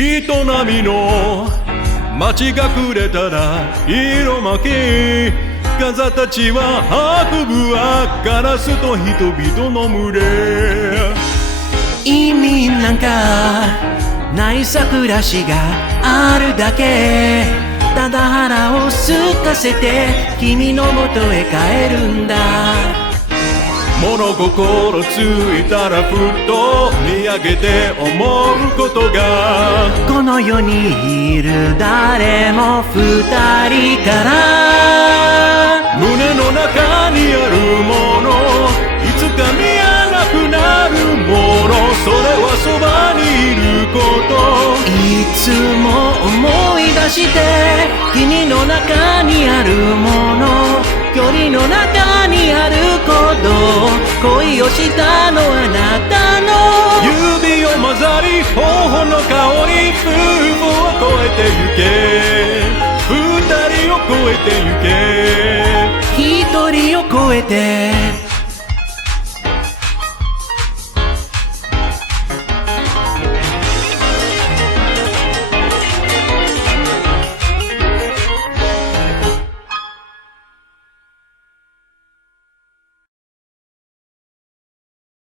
営みの街がくれたら色巻き風たちは運ぶはカラスと人々の群れ。意味なんかないさ暮らしがあるだけ。ただ腹を空かせて君のもとへ帰るんだ。物心ついたらふっと見上げて思うことが、この世にいる誰も二人から胸の中にあるもの、いつか見えなくなるもの、それはそばにいること。いつも思い出して君の中にあるもの、距離の中にあること、恋をしたのあなたの指を混ざり頬の香り、夫婦を越えてゆけ、二人を越えてゆけ、一人を超えて